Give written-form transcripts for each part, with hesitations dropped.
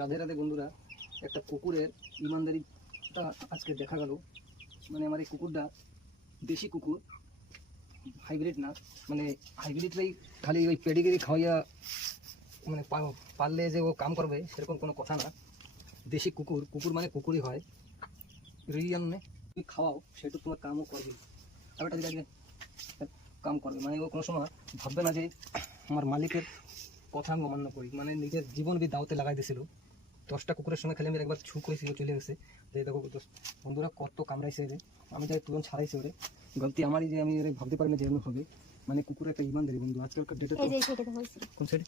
রাধে রাধে বন্ধুরা, একটা কুকুরের ইমানদারিটা আজকে দেখা গেল। মানে আমার এই কুকুরটা দেশি কুকুর, হাইব্রিড না। মানে হাইব্রিডটাই খালি ওই পেডিগ্রি খাওয়াইয়া মানে পারলে যে ও কাম করবে সেরকম কোনো কথা না। দেশি কুকুর, কুকুর মানে কুকুরই হয়। রিজন নেই, তুমি খাওয়াও সেটুকু তোমার কামও করবে, ব্যাপারটা দিলে কাম করবে। মানে ও কোনো সময় ভাববে না যে আমার মালিকের কথা আমি অমান্য করি। মানে নিজের জীবন বি দাওতে লাগাই দিয়েছিল। 10টা কুকুরের সঙ্গে খেলে আমি একবার ছু করেছিল, চলে গেছে। যে দেখো বন্ধুরা কত কামড়াইছে রে, আমি যাই তুরন্ত ছাড়াইছি ওরে। গলতি আমারই যে আমি ওরে ভাবতে পারি না যে এমন হবে। মানে কুকুরের একটা ইমানদারি বন্ধু আজকালকার ডেটে। কোন সাইডে?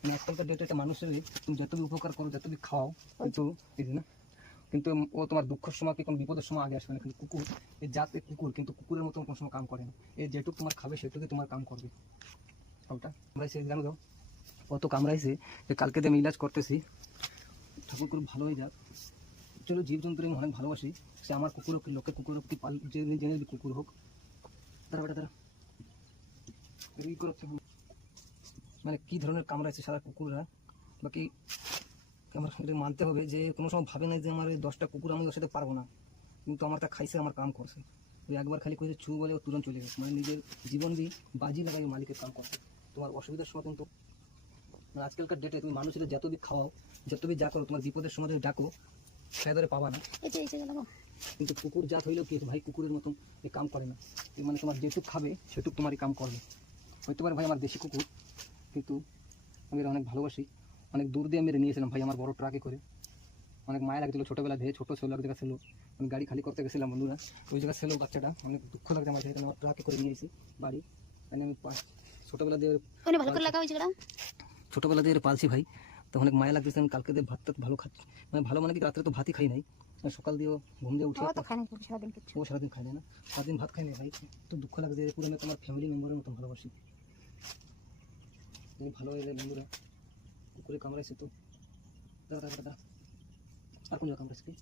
মানে আজকালকার ডেটে একটা মানুষের তুমি যতবি উপকার করো, যতবি খাওয়াও, কিন্তু এই যে না, কিন্তু ও তোমার দুঃখের সময় কি কোনো বিপদের সময় আগে আসবে না। কিন্তু কুকুর, এই জাতের কুকুর কিন্তু কুকুরের মতো কোনো সময় কাম করে না। এই যেটুকু তোমার খাবে সেটুকুই তোমার কাম করবে। ওটা কামড়াইছে, জানো তো কত কামড়াইছে যে কালকে আমি ইলাজ করতেছি। ঠাকুর করে ভালো হয়ে যাক। চলো, জীবজন্তুর আমি অনেক ভালোবাসি। সে আমার কুকুর হোক, লোকের কুকুর হোক, কি জেনে কুকুর হোক, তারা বেটা তারা মানে কী ধরনের কামড়াইছে সারা কুকুররা। বাকি আমার এটা মানতে হবে যে কোনো সময় ভাবে না যে আমার এই 10টা কুকুর আমি ওর সাথে পারবো না। কিন্তু আমার তা খাইছে, আমার কাম করছে। ওই একবার খালি করেছে ছু বলে ও তুরন্ত চলে গেছে। মানে নিজের জীবন দিয়ে বাজি লাগাই মালিকের কাম করছে। তোমার অসুবিধার সময় কিন্তু মানে আজকালকার ডেটে তুমি মানুষের যতবি খাওয়াও, যতবি যা করো, তোমার বিপদের সময় ডাকো, সে ধরে পাবা না। কিন্তু কুকুর জাত হইলেও কি ভাই, কুকুরের মতন এই কাম করে না। মানে তোমার যেটুক খাবে সেটুক তোমারই কাম করবে। হয়তো পারে ভাই আমার দেশি কুকুর, কিন্তু আমি এর অনেক ভালোবাসি। অনেক দূর দিয়ে আমি এর নিয়েছিলাম ভাই আমার বড় ট্রাকে করে। অনেক মায়া লাগছিল ছোটোবেলা দিয়ে, ছোটো ছিল এক জায়গা ছিল, আমি গাড়ি খালি করতে গেছিলাম বন্ধুরা, ওই জায়গা ছিল বাচ্চাটা। অনেক দুঃখ লাগছে আমার, সেখানে আমার ট্রাকে করে নিয়ে এসেছি বাড়ি। মানে আমি ছোটোবেলা দিয়ে পালছি ভাই, তো অনেক মায়া লাগতেছে। আমি কালকে দিয়ে ভাত ভালো খাচ্ছি, মানে ভালো মানে কি রাত্রে তো ভাতই খাই নাই। সকাল দিয়েও ঘুম দিয়ে উঠে ও সারাদিন খাই না, সারাদিন ভাত খাই নাই ভাই। তো দুঃখ লাগছে, পুরো আমি তোমার ফ্যামিলি মেম্বারের মতো ভালোবাসি। ভালো হয়ে যায় বন্ধুরা, কুকুরে কামড়াইছে তো। দাঁড়া আর কোন জায়গা কামড়াইছে কি?